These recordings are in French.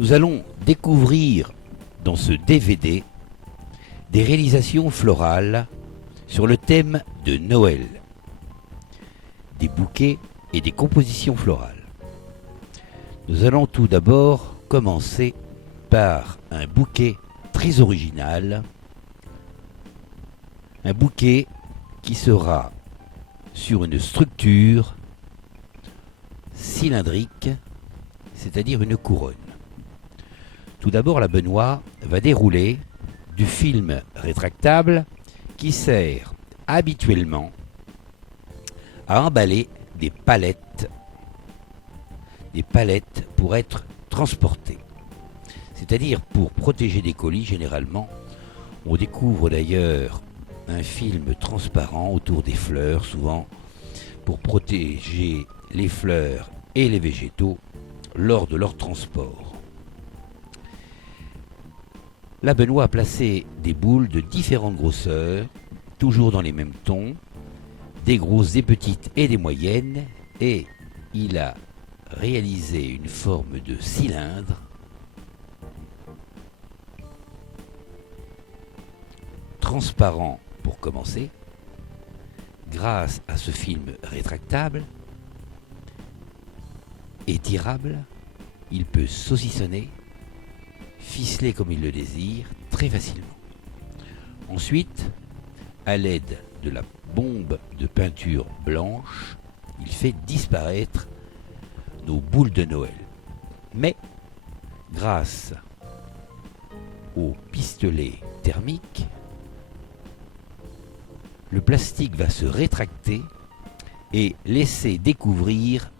Nous allons découvrir dans ce DVD des réalisations florales sur le thème de Noël, des bouquets et des compositions florales. Nous allons tout d'abord commencer par un bouquet très original, un bouquet qui sera sur une structure cylindrique, c'est-à-dire une couronne. Tout d'abord, la Benoît va dérouler du film rétractable qui sert habituellement à emballer des palettes pour être transportées. C'est-à-dire pour protéger des colis, généralement. On découvre d'ailleurs un film transparent autour des fleurs, souvent pour protéger les fleurs et les végétaux lors de leur transport. La Benoît a placé des boules de différentes grosseurs, toujours dans les mêmes tons, des grosses, des petites et des moyennes, et il a réalisé une forme de cylindre transparent pour commencer, grâce à ce film rétractable, étirable, il peut saucissonner, ficeler comme il le désire, très facilement. Ensuite, à l'aide de la bombe de peinture blanche, il fait disparaître nos boules de Noël. Mais, grâce au pistolet thermique, le plastique va se rétracter et laisser découvrir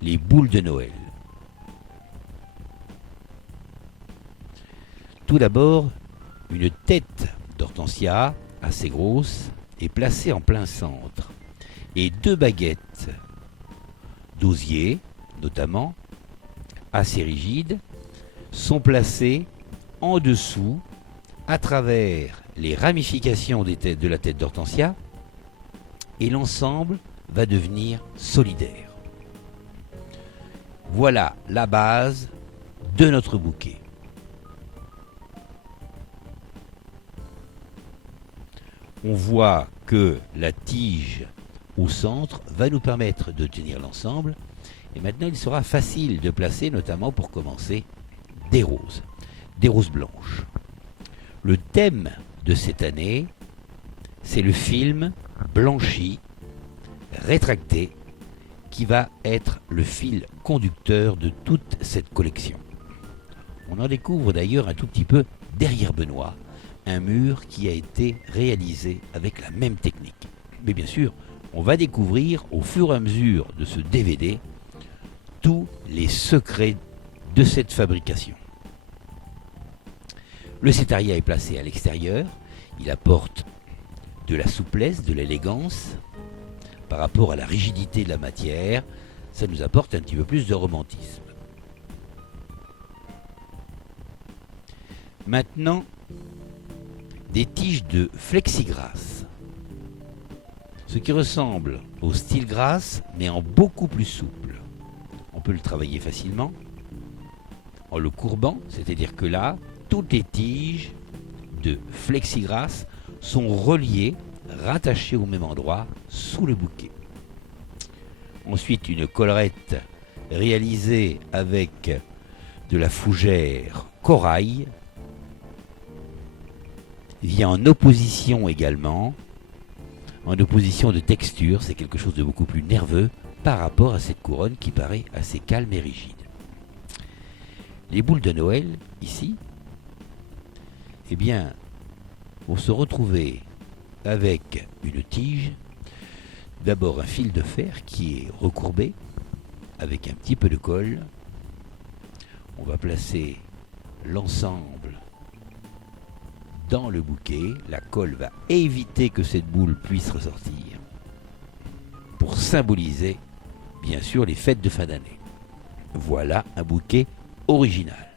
les boules de Noël. Tout d'abord, une tête d'hortensia assez grosse est placée en plein centre et deux baguettes d'osier, notamment, assez rigides, sont placées en dessous à travers les ramifications de la tête d'hortensia, et l'ensemble va devenir solidaire. Voilà la base de notre bouquet. On voit que la tige au centre va nous permettre de tenir l'ensemble, et maintenant il sera facile de placer, notamment pour commencer, des roses blanches. Le thème de cette année, c'est le film blanchi, rétracté, qui va être le fil conducteur de toute cette collection. On en découvre d'ailleurs un tout petit peu derrière Benoît, un mur qui a été réalisé avec la même technique. Mais bien sûr, on va découvrir au fur et à mesure de ce DVD tous les secrets de cette fabrication. Le cétariat est placé à l'extérieur, il apporte de la souplesse, de l'élégance par rapport à la rigidité de la matière, ça nous apporte un petit peu plus de romantisme. Maintenant, des tiges de flexigras, ce qui ressemble au style grasse mais en beaucoup plus souple. On peut le travailler facilement en le courbant, c'est-à-dire que là, toutes les tiges de flexigras sont reliées, rattachées au même endroit, sous le bouquet. Ensuite, une collerette réalisée avec de la fougère corail vient en opposition également, en opposition de texture, c'est quelque chose de beaucoup plus nerveux par rapport à cette couronne qui paraît assez calme et rigide. Les boules de Noël, ici, eh bien, vont se retrouver avec une tige, d'abord un fil de fer qui est recourbé avec un petit peu de colle. On va placer l'ensemble dans le bouquet. La colle va éviter que cette boule puisse ressortir pour symboliser, bien sûr, les fêtes de fin d'année. Voilà un bouquet original.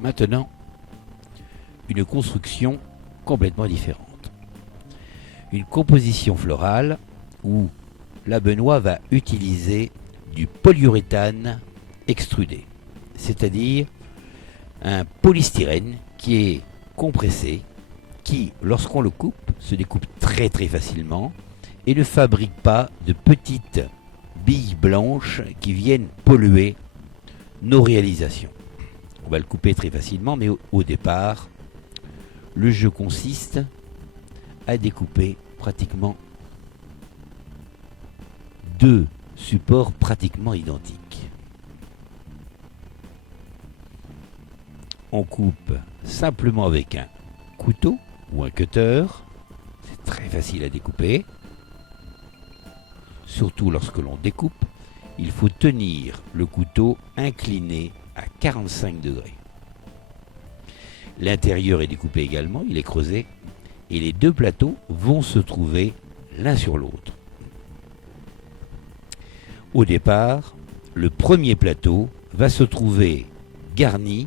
Maintenant, une construction complètement différente. Une composition florale où la Benoît va utiliser du polyuréthane extrudé, c'est-à-dire un polystyrène qui est compressé, qui, lorsqu'on le coupe, se découpe très très facilement et ne fabrique pas de petites billes blanches qui viennent polluer nos réalisations. On va le couper très facilement, mais au départ, le jeu consiste à découper pratiquement deux supports pratiquement identiques. On coupe simplement avec un couteau ou un cutter. C'est très facile à découper. Surtout lorsque l'on découpe, il faut tenir le couteau incliné à 45 degrés. L'intérieur est découpé également, il est creusé, et les deux plateaux vont se trouver l'un sur l'autre. Au départ, le premier plateau va se trouver garni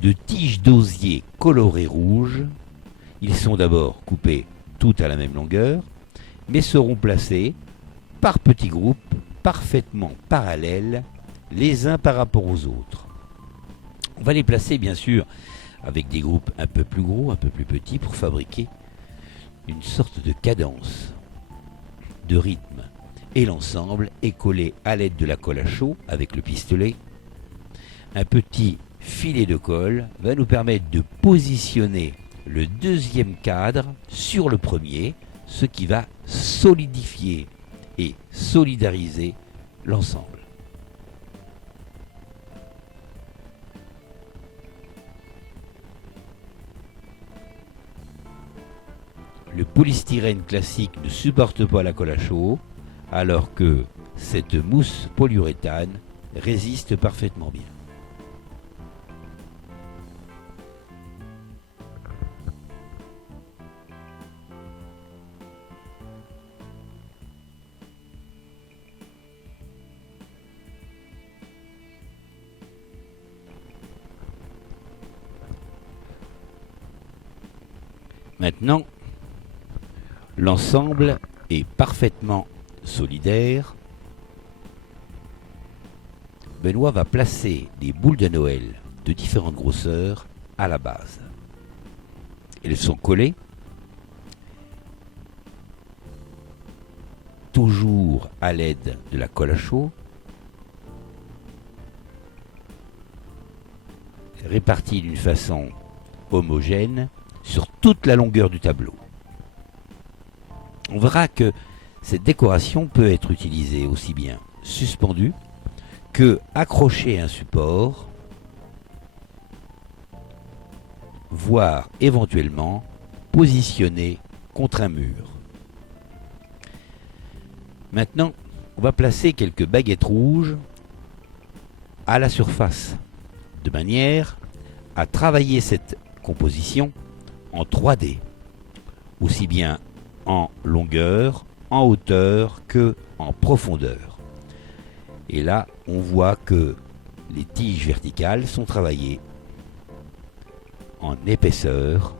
de tiges d'osier colorées rouges. Ils sont d'abord coupés toutes à la même longueur, mais seront placés par petits groupes parfaitement parallèles les uns par rapport aux autres. On va les placer bien sûr avec des groupes un peu plus gros, un peu plus petits pour fabriquer une sorte de cadence, de rythme. Et l'ensemble est collé à l'aide de la colle à chaud avec le pistolet. Un petit filet de colle va nous permettre de positionner le deuxième cadre sur le premier, ce qui va solidifier et solidariser l'ensemble. Le polystyrène classique ne supporte pas la colle à chaud, alors que cette mousse polyuréthane résiste parfaitement bien. Maintenant, l'ensemble est parfaitement solidaire. Benoît va placer des boules de Noël de différentes grosseurs à la base. Elles sont collées, toujours à l'aide de la colle à chaud, réparties d'une façon homogène sur toute la longueur du tableau. On verra que cette décoration peut être utilisée aussi bien suspendue que accrochée à un support, voire éventuellement positionnée contre un mur. Maintenant, on va placer quelques baguettes rouges à la surface, de manière à travailler cette composition en 3D, aussi bien en longueur, en hauteur que en profondeur. Et là, on voit que les tiges verticales sont travaillées en épaisseur,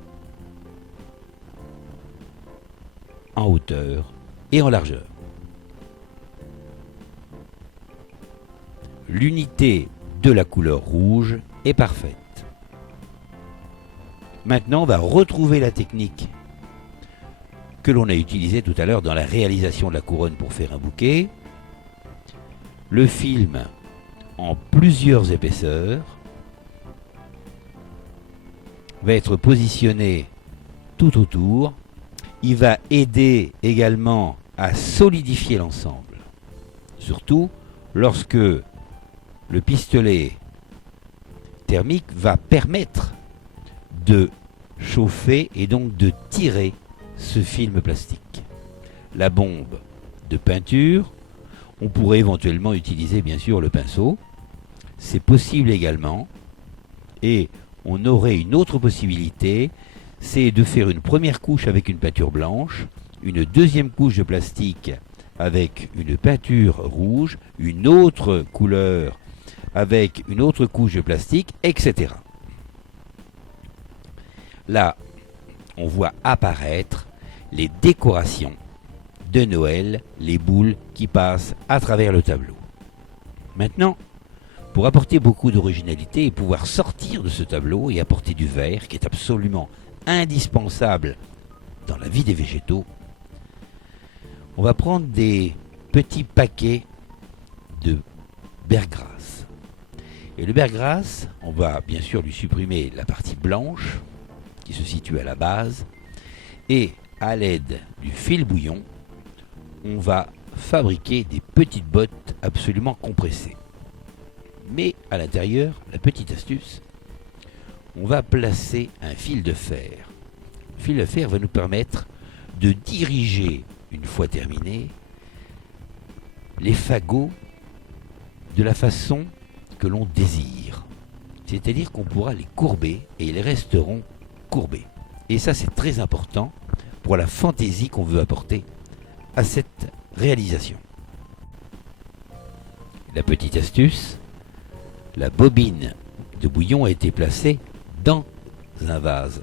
en hauteur et en largeur. L'unité de la couleur rouge est parfaite. Maintenant, on va retrouver la technique que l'on a utilisée tout à l'heure dans la réalisation de la couronne pour faire un bouquet. Le film en plusieurs épaisseurs va être positionné tout autour. Il va aider également à solidifier l'ensemble. Surtout lorsque le pistolet thermique va permettre de chauffer et donc de tirer ce film plastique. La bombe de peinture, on pourrait éventuellement utiliser bien sûr le pinceau, c'est possible également, et on aurait une autre possibilité, c'est de faire une première couche avec une peinture blanche, une deuxième couche de plastique avec une peinture rouge, une autre couleur avec une autre couche de plastique, etc. Là, on voit apparaître les décorations de Noël, les boules qui passent à travers le tableau. Maintenant, pour apporter beaucoup d'originalité et pouvoir sortir de ce tableau et apporter du vert, qui est absolument indispensable dans la vie des végétaux, on va prendre des petits paquets de berggrasse. Et le berggrasse, on va bien sûr lui supprimer la partie blanche qui se situe à la base, et à l'aide du fil bouillon, on va fabriquer des petites bottes absolument compressées. Mais à l'intérieur, la petite astuce, on va placer un fil de fer. Le fil de fer va nous permettre de diriger, une fois terminé, les fagots de la façon que l'on désire. C'est-à-dire qu'on pourra les courber et ils resteront courbés. Et ça, c'est très important pour la fantaisie qu'on veut apporter à cette réalisation. La petite astuce, la bobine de bouillon a été placée dans un vase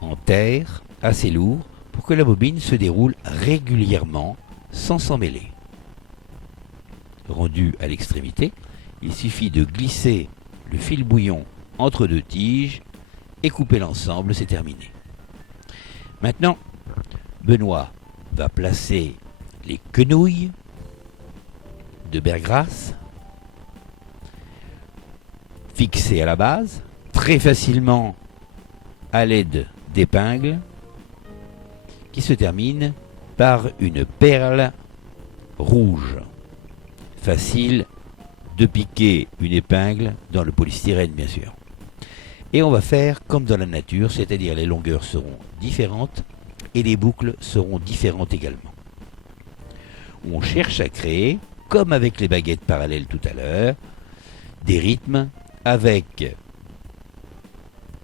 en terre assez lourd pour que la bobine se déroule régulièrement sans s'en mêler. Rendu à l'extrémité, il suffit de glisser le fil bouillon entre deux tiges et couper l'ensemble, c'est terminé. Maintenant, Benoît va placer les quenouilles de berggrasse fixées à la base, très facilement à l'aide d'épingles qui se terminent par une perle rouge. Facile de piquer une épingle dans le polystyrène, bien sûr. Et on va faire comme dans la nature, c'est-à-dire les longueurs seront différentes et les boucles seront différentes également. On cherche à créer, comme avec les baguettes parallèles tout à l'heure, des rythmes avec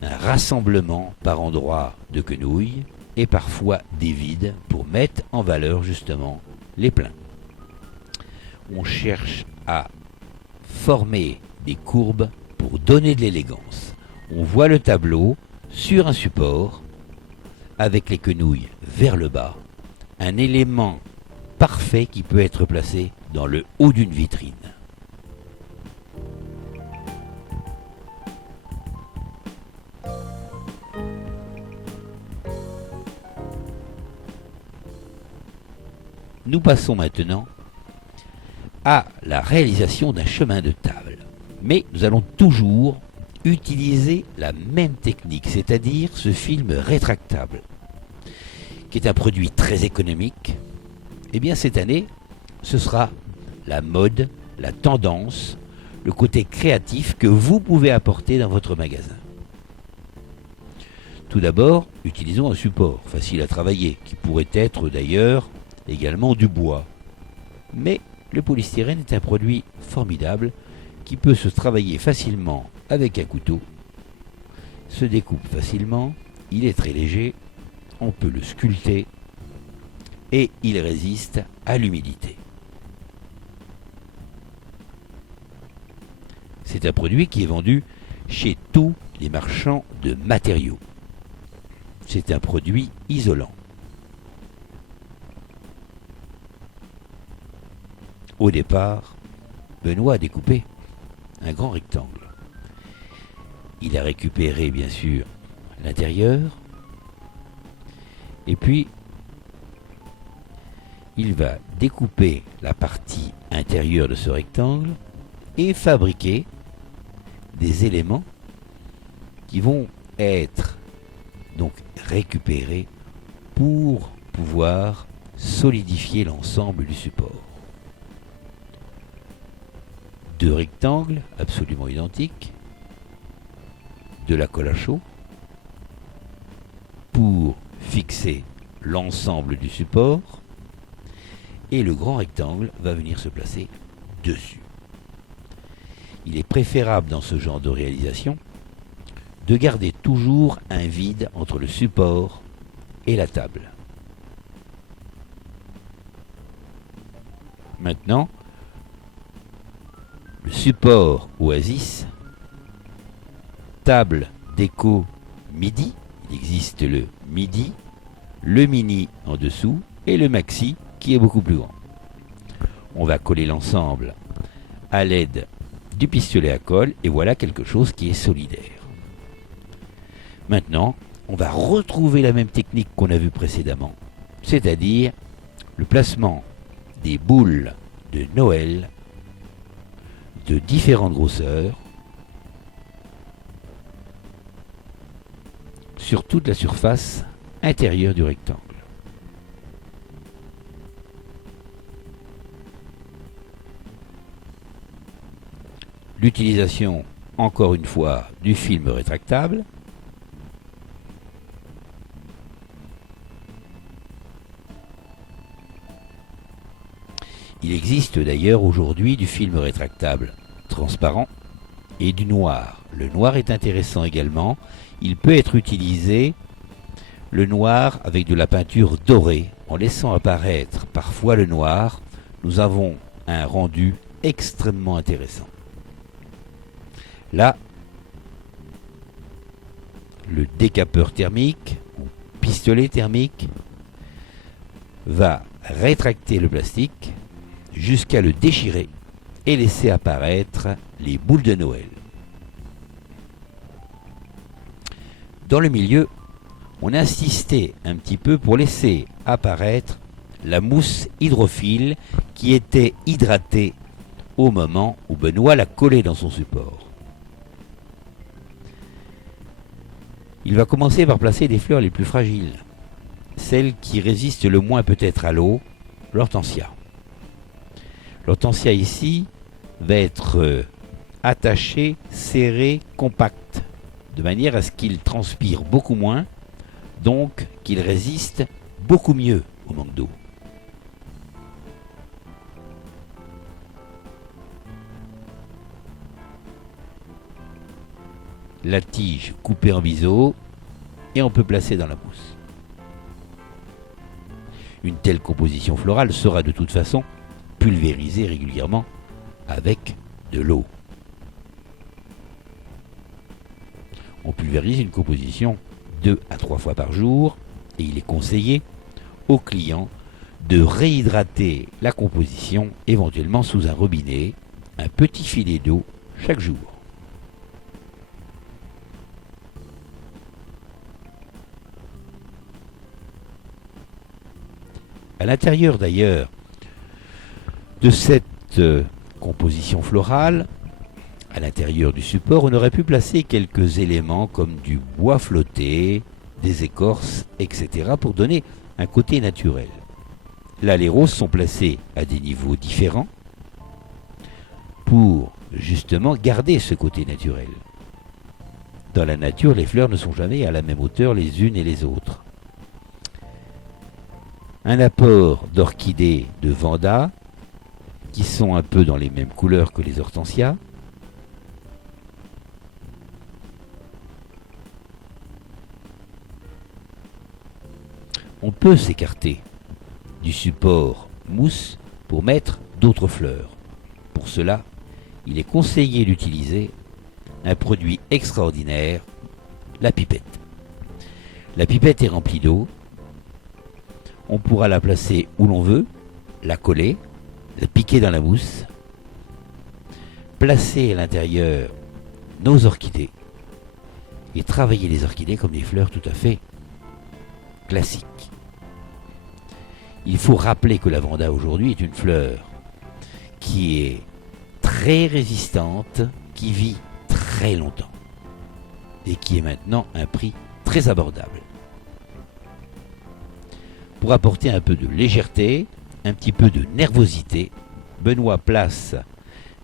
un rassemblement par endroits de quenouilles et parfois des vides pour mettre en valeur justement les pleins. On cherche à former des courbes pour donner de l'élégance. On voit le tableau sur un support avec les quenouilles vers le bas, un élément parfait qui peut être placé dans le haut d'une vitrine. Nous passons maintenant à la réalisation d'un chemin de table. Mais nous allons toujours utiliser la même technique, c'est-à-dire ce film rétractable, qui est un produit très économique. Eh bien cette année, ce sera la mode, la tendance, le côté créatif que vous pouvez apporter dans votre magasin. Tout d'abord, utilisons un support facile à travailler, qui pourrait être d'ailleurs également du bois. Mais le polystyrène est un produit formidable qui peut se travailler facilement avec un couteau, se découpe facilement, il est très léger, on peut le sculpter et il résiste à l'humidité. C'est un produit qui est vendu chez tous les marchands de matériaux. C'est un produit isolant. Au départ, Benoît a découpé un grand rectangle. Il a récupéré bien sûr l'intérieur et puis il va découper la partie intérieure de ce rectangle et fabriquer des éléments qui vont être donc récupérés pour pouvoir solidifier l'ensemble du support. Deux rectangles absolument identiques, de la colle à chaud pour fixer l'ensemble du support et le grand rectangle va venir se placer dessus. Il est préférable dans ce genre de réalisation de garder toujours un vide entre le support et la table. Maintenant, le support Oasis, table déco midi, Il existe le midi, le mini en dessous et le maxi qui est beaucoup plus grand. On va coller l'ensemble à l'aide du pistolet à colle et voilà quelque chose qui est solidaire. Maintenant, on va retrouver la même technique qu'on a vue précédemment, c'est-à-dire le placement des boules de Noël de différentes grosseurs sur toute la surface intérieure du rectangle. L'utilisation, encore une fois, du film rétractable. Il existe d'ailleurs aujourd'hui du film rétractable transparent et du noir. Le noir est intéressant également. Il peut être utilisé, le noir, avec de la peinture dorée. En laissant apparaître parfois le noir, nous avons un rendu extrêmement intéressant. Là, le décapeur thermique, ou pistolet thermique, va rétracter le plastique jusqu'à le déchirer et laisser apparaître les boules de Noël. Dans le milieu, on insistait un petit peu pour laisser apparaître la mousse hydrophile qui était hydratée au moment où Benoît l'a collée dans son support. Il va commencer par placer les fleurs les plus fragiles, celles qui résistent le moins peut-être à l'eau, l'hortensia. L'hortensia ici va être attaché, serré, compact, de manière à ce qu'il transpire beaucoup moins, donc qu'il résiste beaucoup mieux au manque d'eau. La tige coupée en biseau et on peut placer dans la mousse. Une telle composition florale sera de toute façon pulvérisée régulièrement avec de l'eau. On pulvérise une composition 2 à 3 fois par jour et il est conseillé aux clients de réhydrater la composition éventuellement sous un robinet, un petit filet d'eau chaque jour. À l'intérieur d'ailleurs de cette composition florale, à l'intérieur du support, on aurait pu placer quelques éléments comme du bois flotté, des écorces, etc. pour donner un côté naturel. Là, les roses sont placées à des niveaux différents pour justement garder ce côté naturel. Dans la nature, les fleurs ne sont jamais à la même hauteur les unes et les autres. Un apport d'orchidées de Vanda, qui sont un peu dans les mêmes couleurs que les hortensias. On peut s'écarter du support mousse pour mettre d'autres fleurs. Pour cela, il est conseillé d'utiliser un produit extraordinaire, la pipette. La pipette est remplie d'eau. On pourra la placer où l'on veut, la coller, la piquer dans la mousse, placer à l'intérieur nos orchidées et travailler les orchidées comme des fleurs tout à fait classiques. Il faut rappeler que la Vanda aujourd'hui est une fleur qui est très résistante, qui vit très longtemps et qui est maintenant à un prix très abordable. Pour apporter un peu de légèreté, un petit peu de nervosité, Benoît place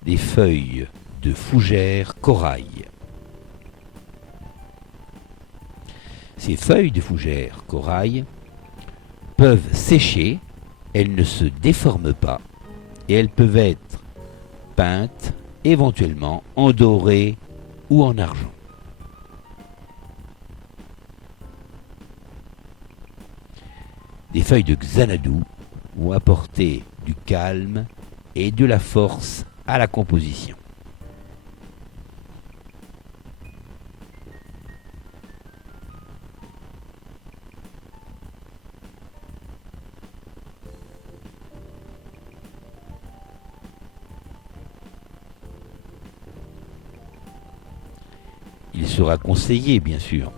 des feuilles de fougère corail. Ces feuilles de fougère corail peuvent sécher, elles ne se déforment pas et elles peuvent être peintes éventuellement en doré ou en argent. Des feuilles de Xanadu vont apporter du calme et de la force à la composition. il sera conseillé, bien sûr,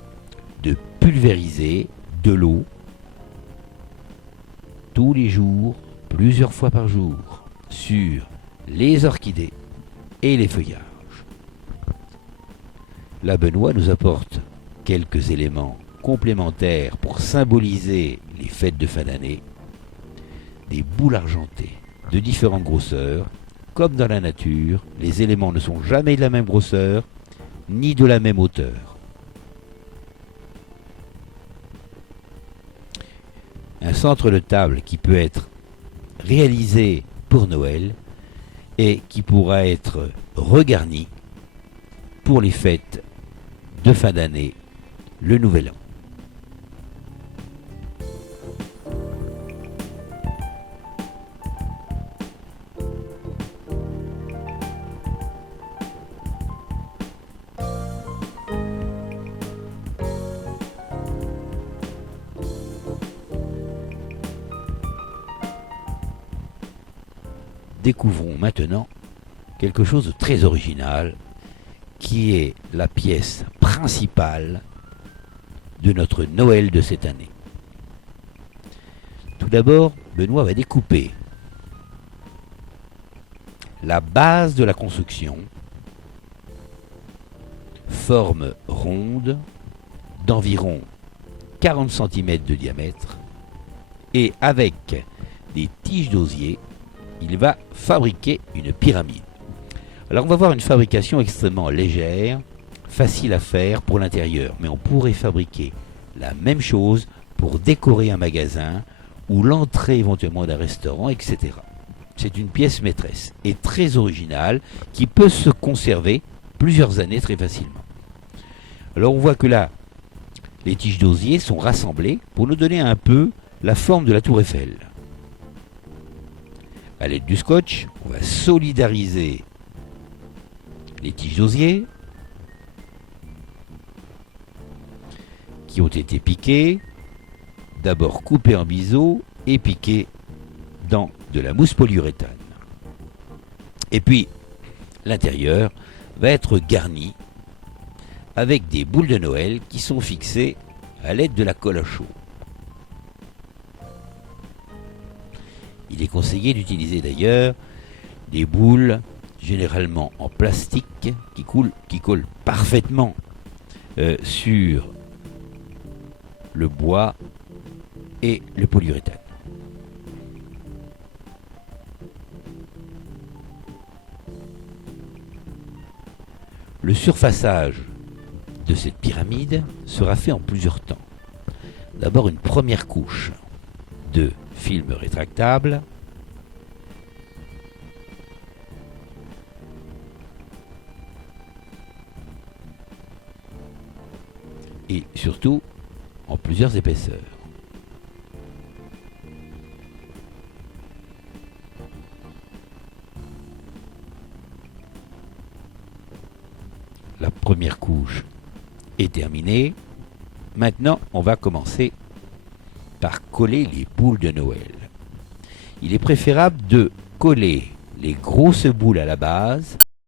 de pulvériser de l'eau tous les jours, plusieurs fois par jour, sur les orchidées et les feuillages. Là, Benoît nous apporte quelques éléments complémentaires pour symboliser les fêtes de fin d'année. Des boules argentées de différentes grosseurs. Comme dans la nature, les éléments ne sont jamais de la même grosseur, ni de la même hauteur. Un centre de table qui peut être réalisé pour Noël et qui pourra être regarni pour les fêtes de fin d'année, le Nouvel An. Découvrons maintenant quelque chose de très original qui est la pièce principale de notre Noël de cette année. Tout d'abord, Benoît va découper la base de la construction, forme ronde d'environ 40 cm de diamètre, et avec des tiges d'osier, il va fabriquer une pyramide. Alors on va voir une fabrication extrêmement légère, facile à faire pour l'intérieur, mais on pourrait fabriquer la même chose pour décorer un magasin ou l'entrée éventuellement d'un restaurant, etc. C'est une pièce maîtresse et très originale qui peut se conserver plusieurs années très facilement. Alors on voit que là, les tiges d'osier sont rassemblées pour nous donner un peu la forme de la tour Eiffel. À l'aide du scotch, on va solidariser les tiges d'osier qui ont été piquées, d'abord coupées en biseau et piquées dans de la mousse polyuréthane. Et puis, l'intérieur va être garni avec des boules de Noël qui sont fixées à l'aide de la colle à chaud. Il est conseillé d'utiliser d'ailleurs des boules généralement en plastique qui collent parfaitement sur le bois et le polyuréthane. Le surfaçage de cette pyramide sera fait en plusieurs temps. D'abord une première couche de film rétractable, et surtout en plusieurs épaisseurs. La première couche est terminée. Maintenant, on va commencer par coller les boules de Noël. Il est préférable de coller les grosses boules à la base